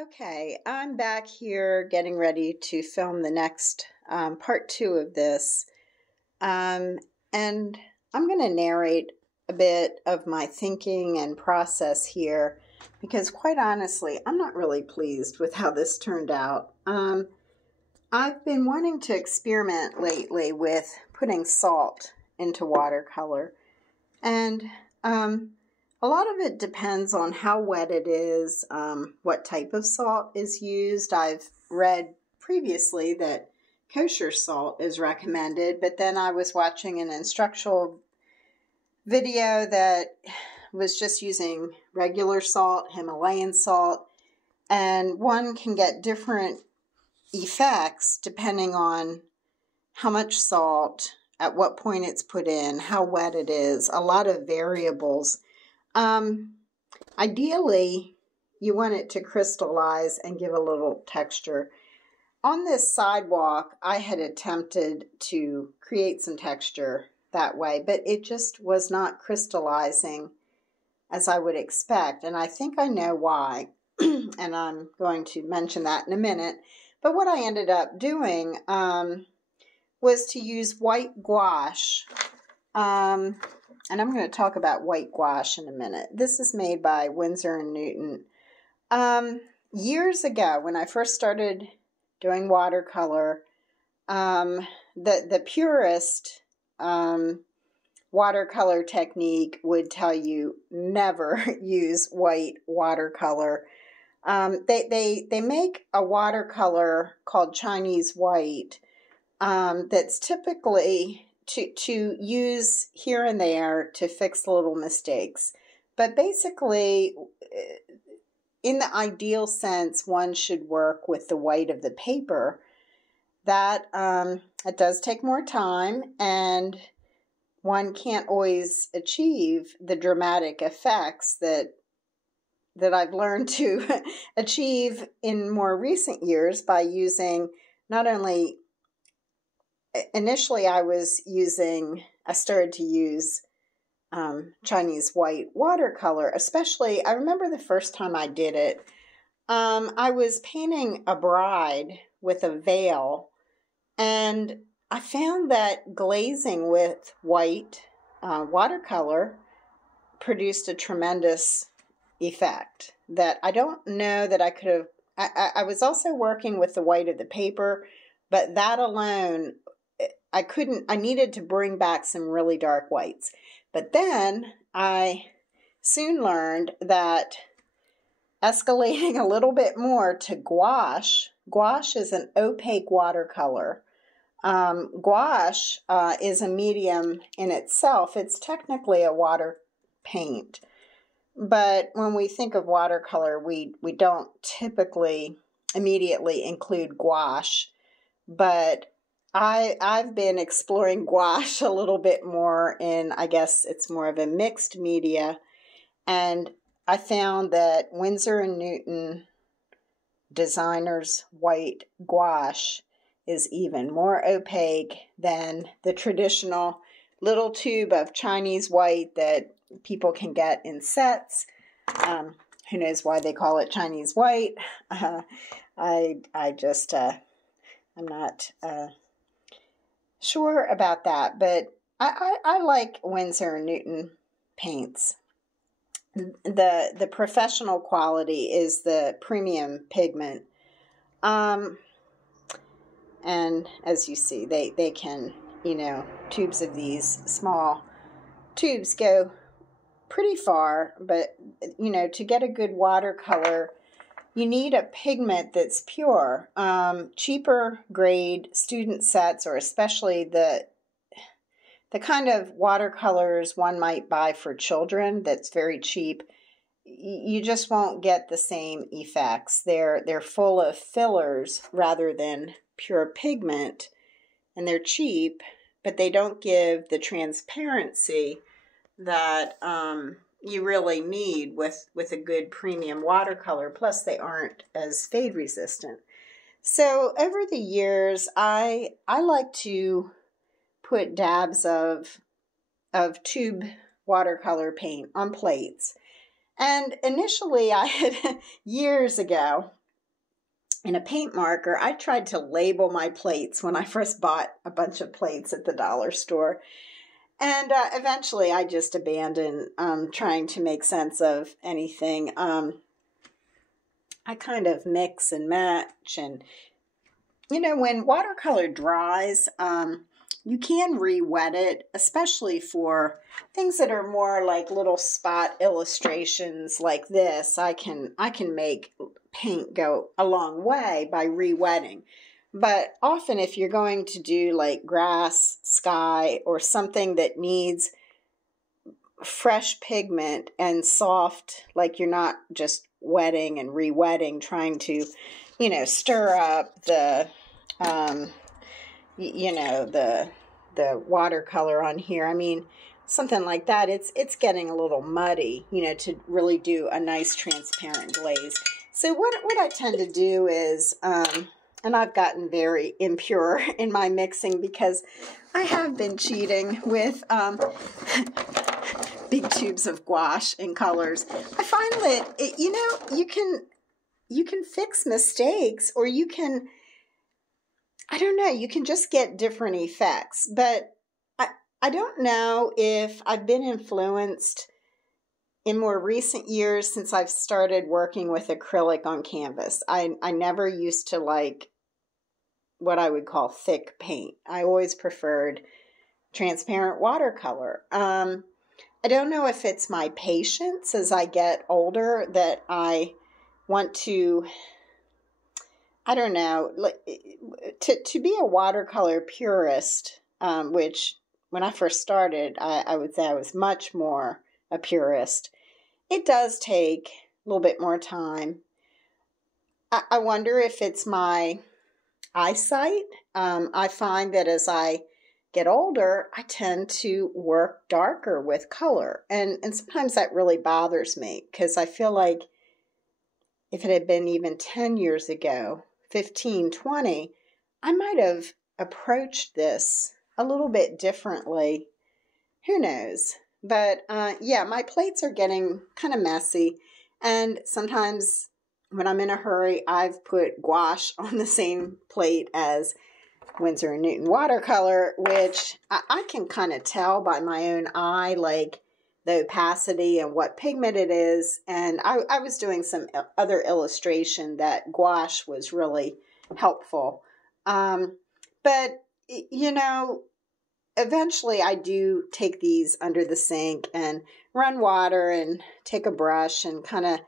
Okay, I'm back here getting ready to film the next part 2 of this. And I'm going to narrate a bit of my thinking and process here because quite honestly, I'm not really pleased with how this turned out. I've been wanting to experiment lately with putting salt into watercolor. And a lot of it depends on how wet it is, what type of salt is used. I've read previously that kosher salt is recommended, but then I was watching an instructional video that was just using regular salt, Himalayan salt, and one can get different effects depending on how much salt, at what point it's put in, how wet it is, a lot of variables. Ideally, you want it to crystallize and give a little texture. On this sidewalk, I had attempted to create some texture that way, but it just was not crystallizing as I would expect, and I think I know why, and I'm going to mention that in a minute. But what I ended up doing was to use white gouache. And I'm going to talk about white gouache in a minute. This is made by Winsor & Newton. Years ago, when I first started doing watercolor, the purest watercolor technique would tell you never use white watercolor. They make a watercolor called Chinese white that's typically to use here and there to fix little mistakes. But basically, in the ideal sense, one should work with the white of the paper. That it does take more time, and one can't always achieve the dramatic effects that I've learned to achieve in more recent years by using not only initially, I started to use Chinese white watercolor, especially, I remember the first time I did it, I was painting a bride with a veil, and I found that glazing with white watercolor produced a tremendous effect that I don't know that I could have. I was also working with the white of the paper, but that alone, I needed to bring back some really dark whites. But then I soon learned that escalating a little bit more to gouache is an opaque watercolor. Gouache is a medium in itself. It's technically a water paint. But when we think of watercolor, we don't typically immediately include gouache. But I've been exploring gouache a little bit more in, I guess it's more of a mixed media, and I found that Winsor & Newton Designer's white gouache is even more opaque than the traditional little tube of Chinese white that people can get in sets. Who knows why they call it Chinese white? I'm not sure about that, but I like Winsor & Newton paints. The professional quality is the premium pigment. And as you see, they can, tubes of these small tubes go pretty far, but, to get a good watercolor, you need a pigment that's pure. Cheaper grade student sets, or especially the kind of watercolors one might buy for children that's very cheap, you just won't get the same effects. They're full of fillers rather than pure pigment, and they're cheap, but they don't give the transparency that you really need with a good premium watercolor. Plus, they aren't as fade resistant. So over the years, I like to put dabs of tube watercolor paint on plates. And initially, I had years ago, in a paint marker. I tried to label my plates when I first bought a bunch of plates at the dollar store. And eventually I just abandoned trying to make sense of anything. I kind of mix and match. And, you know, when watercolor dries, you can re-wet it, especially for things that are more like little spot illustrations like this. I can make paint go a long way by re-wetting. But often if you're going to do like grass, sky, or something that needs fresh pigment and soft, like you're not just wetting and re-wetting, trying to, you know, stir up the, you know, the watercolor on here. I mean, something like that, it's getting a little muddy, you know, to really do a nice transparent glaze. So what I tend to do is, and I've gotten very impure in my mixing because I have been cheating with big tubes of gouache and colors. I find that, you know, you can fix mistakes, or you can, I don't know, you can just get different effects. But I don't know if I've been influenced in more recent years since I've started working with acrylic on canvas. I never used to like what I would call thick paint. I always preferred transparent watercolor. I don't know if it's my patience as I get older that I want to, I don't know, to be a watercolor purist, which when I first started, I would say I was much more a purist. It does take a little bit more time. I wonder if it's my eyesight. I find that as I get older, I tend to work darker with color. And sometimes that really bothers me because I feel like if it had been even 10 years ago, 15, 20, I might have approached this a little bit differently. Who knows? But yeah, my plates are getting kind of messy. And sometimes when I'm in a hurry, I've put gouache on the same plate as Winsor & Newton watercolor, which I can kind of tell by my own eye, like the opacity and what pigment it is. And I was doing some other illustration that gouache was really helpful. But, you know, eventually I do take these under the sink and run water and take a brush and kind of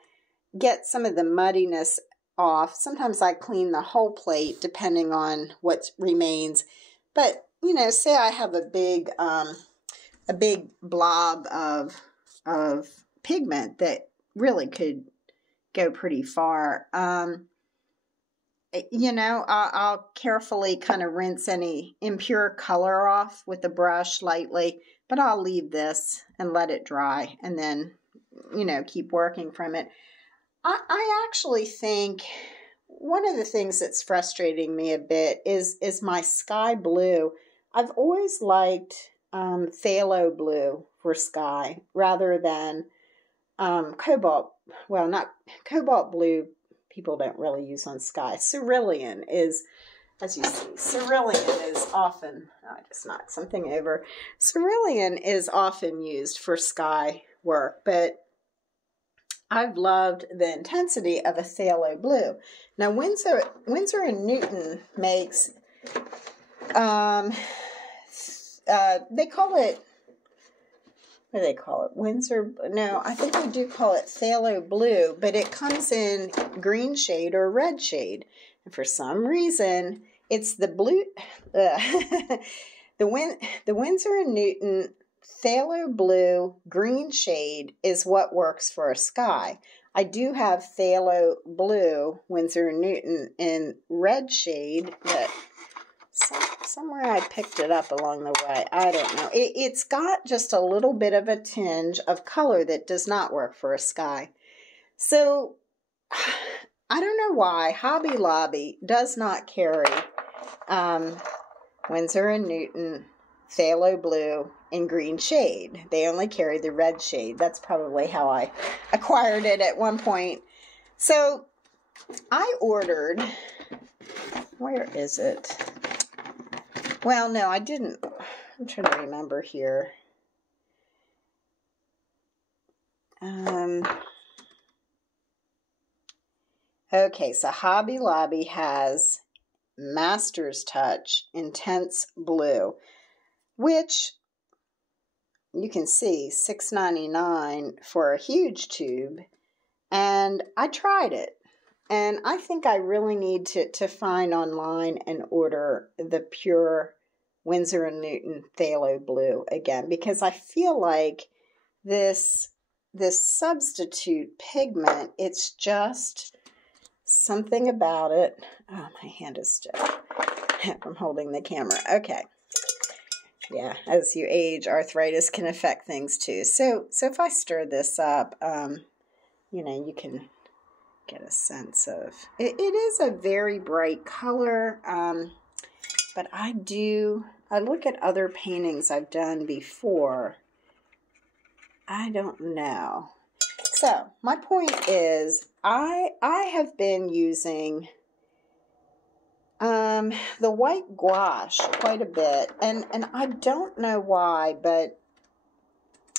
get some of the muddiness off. Sometimes I clean the whole plate depending on what remains. But, you know, say I have a big blob of pigment that really could go pretty far. You know, I'll carefully kind of rinse any impure color off with the brush lightly, but I'll leave this and let it dry and then, you know, keep working from it. I actually think one of the things that's frustrating me a bit is my sky blue. I've always liked phthalo blue for sky rather than cobalt. Well, not cobalt blue. People don't really use on sky. Cerulean is, as you see, cerulean is often, I just knocked something over. Cerulean is often used for sky work, but I've loved the intensity of a phthalo blue. Now, Winsor & Newton makes, they call it, what do they call it? Winsor, no, I think they do call it phthalo blue, but it comes in green shade or red shade. And for some reason, it's the blue, the Winsor & Newton phthalo blue green shade is what works for a sky. I do have phthalo blue Winsor & Newton in red shade that somewhere I picked it up along the way. I don't know. It's got just a little bit of a tinge of color that does not work for a sky. So I don't know why Hobby Lobby does not carry Winsor & Newton phthalo blue in green shade. They only carry the red shade. That's probably how I acquired it at one point. So I ordered, where is it? Well, no, I didn't. I'm trying to remember here. Okay, so Hobby Lobby has Master's Touch Intense Blue, which you can see $6.99 for a huge tube, and I tried it, and I think I really need to find online and order the pure Winsor & Newton Phthalo Blue again, because I feel like this substitute pigment, it's just something about it. Oh, my hand is stiff from holding the camera. Okay. Yeah, as you age, arthritis can affect things too. So if I stir this up, you know, you can get a sense of it. It is a very bright color, but I look at other paintings I've done before. I don't know. So my point is, I have been using the white gouache quite a bit, and I don't know why, but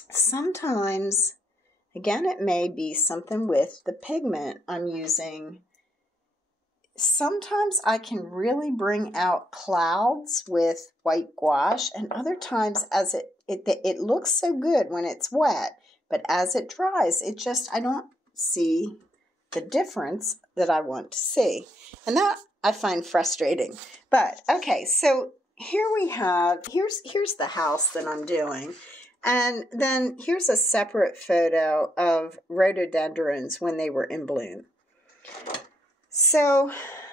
sometimes, again, it may be something with the pigment I'm using. Sometimes I can really bring out clouds with white gouache, and other times, as it looks so good when it's wet, but as it dries, I don't see the difference that I want to see. And that I find frustrating. But okay, so here we have, here's the house that I'm doing. And then here's a separate photo of rhododendrons when they were in bloom. So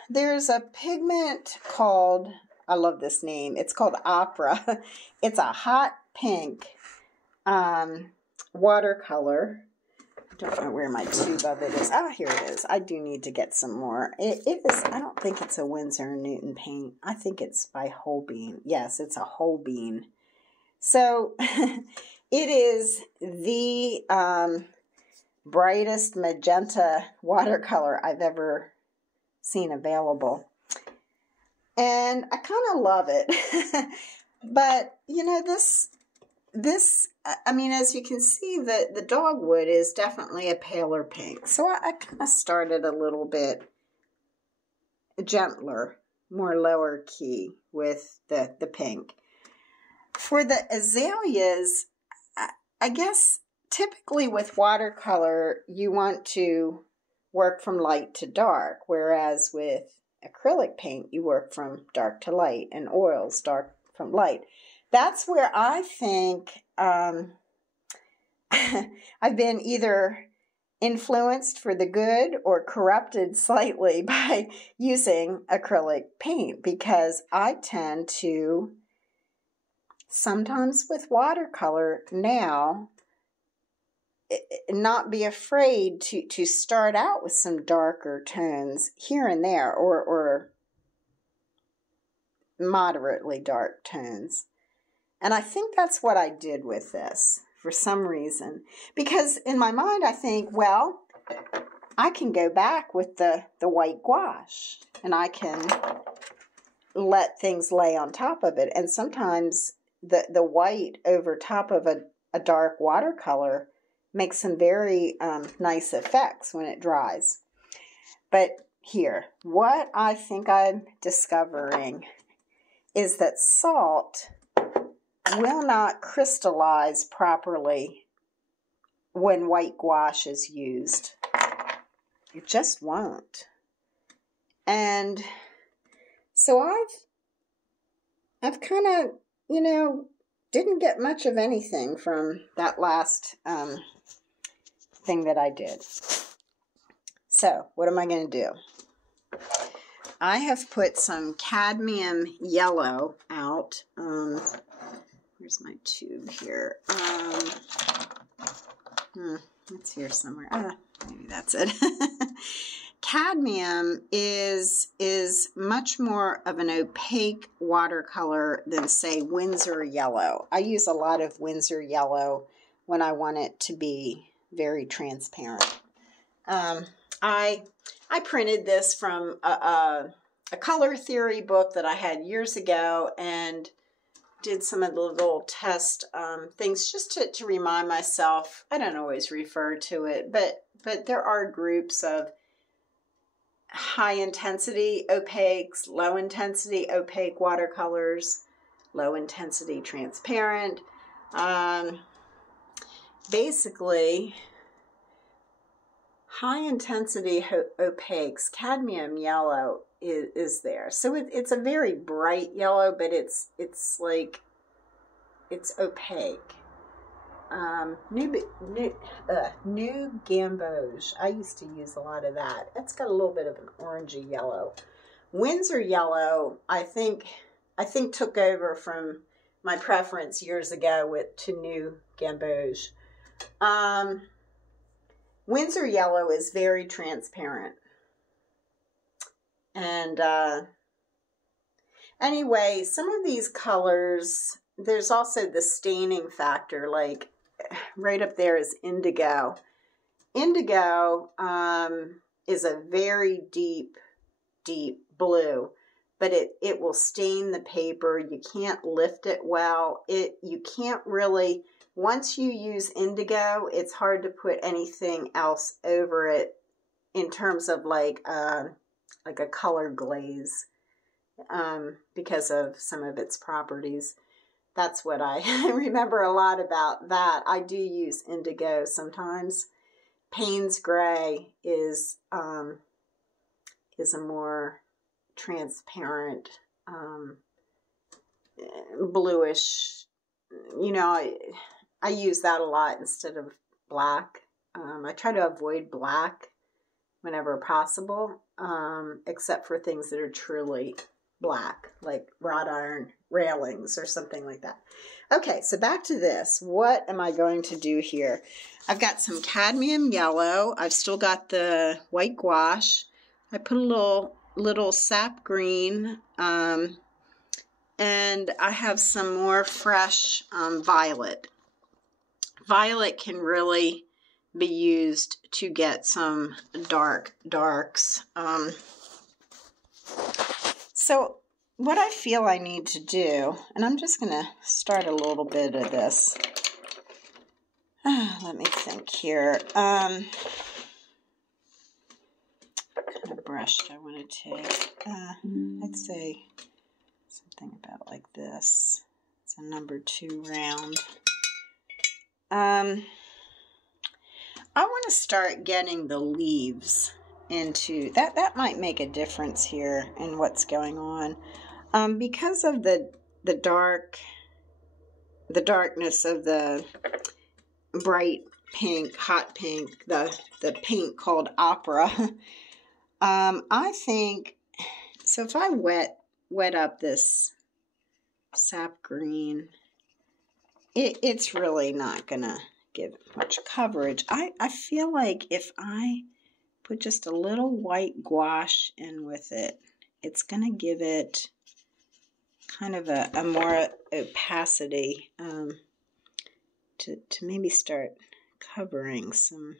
there's a pigment called, I love this name, it's called Opera. It's a hot pink watercolor. I don't know where my tube of it is. Ah, here it is. I do need to get some more. It is, I don't think it's a Winsor & Newton paint. I think it's by Holbein. Yes, it's a Holbein. So it is the brightest magenta watercolor I've ever seen available. And I kind of love it. But, you know, this, I mean, as you can see, the dogwood is definitely a paler pink. So I kind of started a little bit gentler, more lower key with the pink. For the azaleas, I guess typically with watercolor, you want to work from light to dark, whereas with acrylic paint, you work from dark to light, and oils, dark from light. That's where I think I've been either influenced for the good or corrupted slightly by using acrylic paint, because I tend to, sometimes with watercolor now, not be afraid to start out with some darker tones here and there, or moderately dark tones. And I think that's what I did with this for some reason. Because in my mind I think, well, I can go back with the white gouache and I can let things lay on top of it. And sometimes the white over top of a dark watercolor makes some very nice effects when it dries. But here, what I think I'm discovering is that salt will not crystallize properly when white gouache is used. It just won't. And so I've kind of, you know, didn't get much of anything from that last thing that I did. So what am I going to do? I have put some cadmium yellow out. Where's my tube here? It's here somewhere. Maybe that's it. Cadmium is much more of an opaque watercolor than, say, Winsor yellow. I use a lot of Winsor yellow when I want it to be very transparent. I printed this from a color theory book that I had years ago and did some of the little test things just to remind myself. I don't always refer to it, but there are groups of high intensity opaques, low intensity opaque watercolors, low intensity transparent. Basically, high intensity opaques, cadmium yellow is there. So it's a very bright yellow, but it's like, it's opaque. New Gamboge. I used to use a lot of that. It's got a little bit of an orangey yellow. Windsor yellow, I think took over from my preference years ago to New Gamboge. Windsor yellow is very transparent. And anyway, some of these colors, there's also the staining factor, like right up there is indigo. Indigo is a very deep blue, but it will stain the paper. You can't lift it well. You can't really, once you use indigo, it's hard to put anything else over it in terms of like a color glaze because of some of its properties. That's what I remember a lot about that. I do use indigo sometimes. Payne's gray is a more transparent, bluish. You know, I use that a lot instead of black. I try to avoid black whenever possible, except for things that are truly black, like wrought iron railings or something like that. Okay, so back to this. What am I going to do here? I've got some cadmium yellow. I've still got the white gouache. I put a little sap green, and I have some more fresh violet. Violet can really be used to get some darks. So what I feel I need to do, and I'm just going to start a little bit of this. Let me think here. What kind of brush do I want to take? I'd say something about like this. It's a number 2 round. I want to start getting the leaves into that. That might make a difference here in what's going on, because of the darkness of the bright pink, hot pink, the pink called opera. I think so. If I wet up this sap green, it's really not gonna give much coverage. I feel like if I put just a little white gouache in with it, it's going to give it kind of a more opacity to maybe start covering some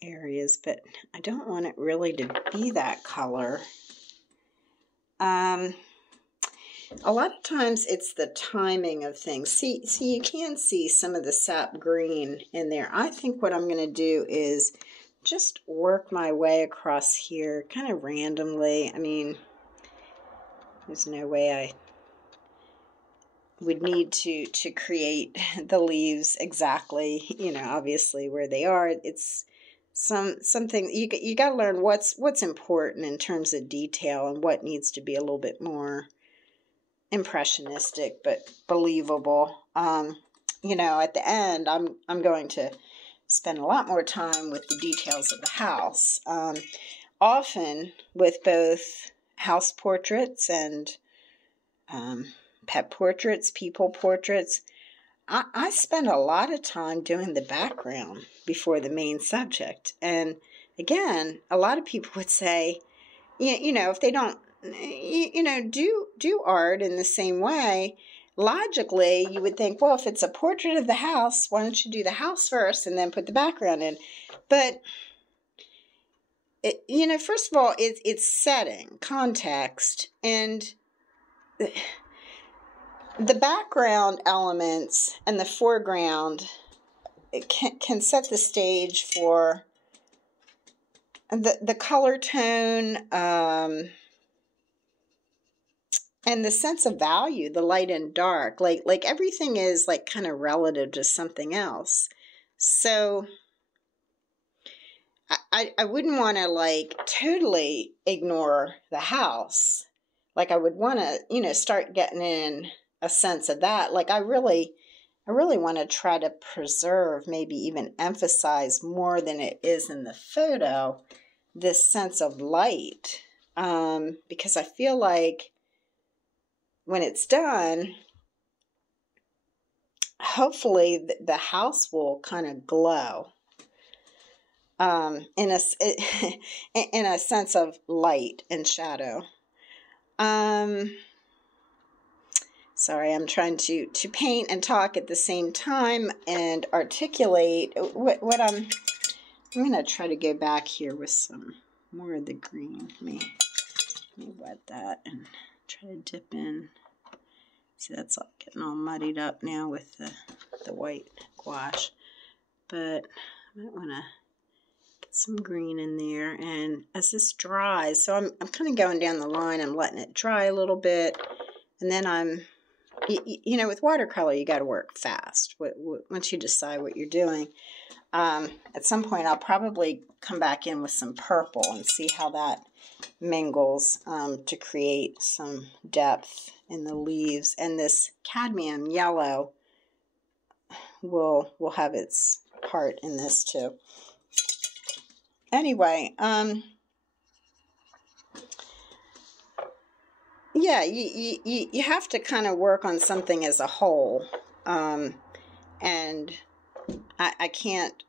areas, but I don't want it really to be that color. A lot of times it's the timing of things. See, you can see some of the sap green in there. I think what I'm going to do is just work my way across here kind of randomly. I mean, there's no way I would need to create the leaves exactly, you know, obviously where they are. It's something you got to learn what's important in terms of detail and what needs to be a little bit more impressionistic but believable. You know, at the end I'm going to spend a lot more time with the details of the house. Often with both house portraits and pet portraits, people portraits, I spend a lot of time doing the background before the main subject. And again, a lot of people would say, you know, if they don't, you know, do art in the same way, logically you would think, well, if it's a portrait of the house, why don't you do the house first and then put the background in? But you know, first of all, it's setting, context, and the background elements and the foreground can set the stage for the color tone, and the sense of value, the light and dark. Like everything is like kind of relative to something else. So I wouldn't want to like totally ignore the house. Like I would want to, you know, start getting in a sense of that. Like I really want to try to preserve, maybe even emphasize more than it is in the photo, this sense of light. Because I feel like when it's done, hopefully the house will kind of glow. In a sense of light and shadow. Sorry, I'm trying to paint and talk at the same time and articulate what I'm going to try to go back here with some more of the green. Let me wet that and try to dip in. See, that's all getting all muddied up now with the white gouache. But I might want to get some green in there. And as this dries, so I'm kind of going down the line. I'm letting it dry a little bit. And then I'm, you know, with watercolor, you got to work fast. Once you decide what you're doing, at some point, I'll probably come back in with some purple and see how that mingles to create some depth in the leaves. And this cadmium yellow will have its part in this too. Anyway, yeah, you have to kind of work on something as a whole, and I can't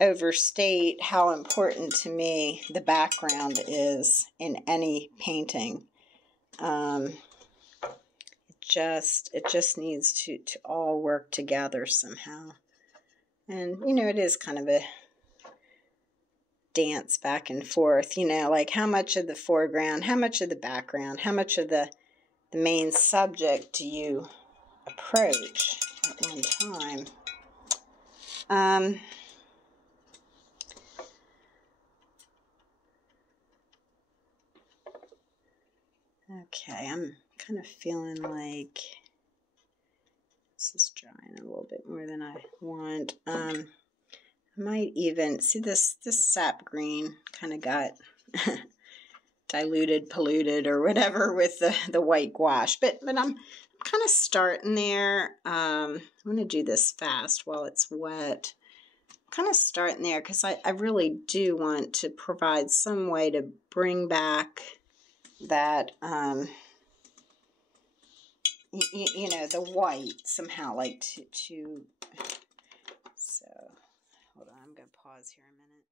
overstate how important to me the background is in any painting. It just needs to all work together somehow. And, you know, it is kind of a dance back and forth, you know, like how much of the foreground, how much of the background, how much of the main subject do you approach at one time? Okay, I'm kind of feeling like this is drying a little bit more than I want. I might even see this sap green kind of got diluted, polluted, or whatever with the white gouache. But I'm kind of starting there. I'm going to do this fast while it's wet. Kind of starting there because I really do want to provide some way to bring back that, you know, the white somehow, like to so hold on, I'm going to pause here a minute.